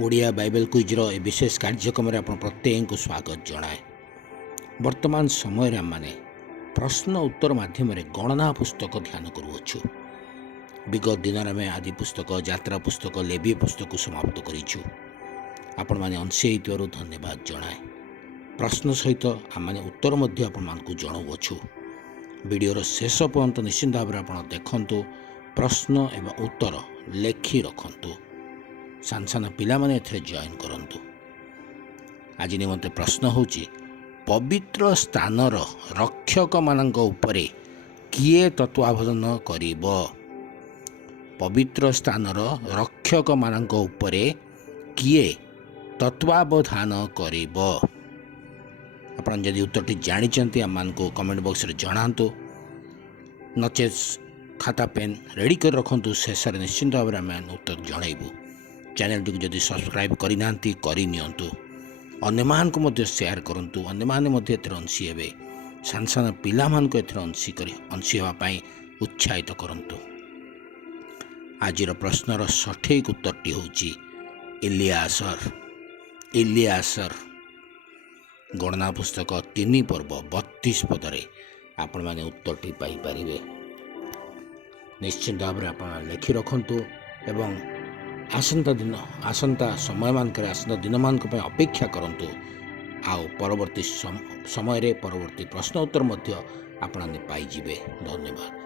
Odia Bible କୁଇଜ୍ର ଏ ବିଶେଷ କାର୍ଯ୍ୟକ୍ରମରେ ଆପଣ ପ୍ରତ୍ୟେକଙ୍କୁ ସ୍ୱାଗତ ଜଣାଏ। ବର୍ତ୍ତମାନ ସମୟରେ ଆମମାନେ ପ୍ରଶ୍ନ ଉତ୍ତର ମାଧ୍ୟମରେ ଗଣନା ପୁସ୍ତକ ଧ୍ୟାନ କରୁଅଛୁ। ବିଗତ ଦିନରେ ଆମେ ଆଦି ପୁସ୍ତକ, ଯାତ୍ରା ପୁସ୍ତକ, ଲେବୀ ପୁସ୍ତକକୁ ସମାପ୍ତ କରିଛୁ। ଆପଣମାନେ ଅଂଶ ହେଇଥିବାରୁ ଧନ୍ୟବାଦ ଜଣାଏ। ପ୍ରଶ୍ନ ସହିତ ଆମମାନେ ଉତ୍ତର ମଧ୍ୟ ଆପଣମାନଙ୍କୁ ଜଣାଉଅଛୁ। ଭିଡ଼ିଓର ଶେଷ ପର୍ଯ୍ୟନ୍ତ ନିଶ୍ଚିନ୍ତ ଭାବରେ ଆପଣ ଦେଖନ୍ତୁ। ପ୍ରଶ୍ନ ଏବଂ ଉତ୍ତର ଲେଖି ରଖନ୍ତୁ। ସାନ ସାନ ପିଲାମାନେ ଏଥିରେ ଜଏନ୍ କରନ୍ତୁ। ଆଜି ନିମନ୍ତେ ପ୍ରଶ୍ନ ହେଉଛି, ପବିତ୍ର ସ୍ଥାନର ରକ୍ଷକମାନଙ୍କ ଉପରେ କିଏ ତତ୍ତ୍ୱାବଧାନ କରିବ? ପବିତ୍ର ସ୍ଥାନର ରକ୍ଷକମାନଙ୍କ ଉପରେ କିଏ ତତ୍ତ୍ୱାବଧାନ କରିବ? ଆପଣ ଯଦି ଉତ୍ତରଟି ଜାଣିଛନ୍ତି ଆମମାନଙ୍କୁ କମେଣ୍ଟ ବକ୍ସରେ ଜଣାନ୍ତୁ। ନଚେତ୍ ଖାତା ପେନ୍ ରେଡ଼ି କରି ରଖନ୍ତୁ। ଶେଷରେ ନିଶ୍ଚିନ୍ତ ଭାବରେ ଆମେ ଉତ୍ତର ଜଣାଇବୁ। ଚ୍ୟାନେଲଟିକୁ ଯଦି ସବସ୍କ୍ରାଇବ୍ କରିନାହାନ୍ତି କରିନିଅନ୍ତୁ। ଅନ୍ୟମାନଙ୍କୁ ମଧ୍ୟ ସେୟାର କରନ୍ତୁ। ଅନ୍ୟମାନେ ମଧ୍ୟ ଏଥିରେ ଅଂଶୀ ହେବେ। ସାନ ସାନ ପିଲାମାନଙ୍କୁ ଏଥିରେ ଅଂଶୀ ହେବା ପାଇଁ ଉତ୍ସାହିତ କରନ୍ତୁ। ଆଜିର ପ୍ରଶ୍ନର ସଠିକ୍ ଉତ୍ତରଟି ହେଉଛି ଇଲିଆସର। ଗଣନା ପୁସ୍ତକ 3 ପର୍ବ 32 ପଦରେ ଆପଣମାନେ ଉତ୍ତରଟି ପାଇପାରିବେ। ନିଶ୍ଚିନ୍ତ ଭାବରେ ଆପଣ ଲେଖି ରଖନ୍ତୁ ଏବଂ ଆସନ୍ତା ଦିନମାନଙ୍କ ପାଇଁ ଅପେକ୍ଷା କରନ୍ତୁ। ଆଉ ପରବର୍ତ୍ତୀ ସମୟରେ ପରବର୍ତ୍ତୀ ପ୍ରଶ୍ନ ଉତ୍ତର ମଧ୍ୟ ଆପଣମାନେ ପାଇଯିବେ। ଧନ୍ୟବାଦ।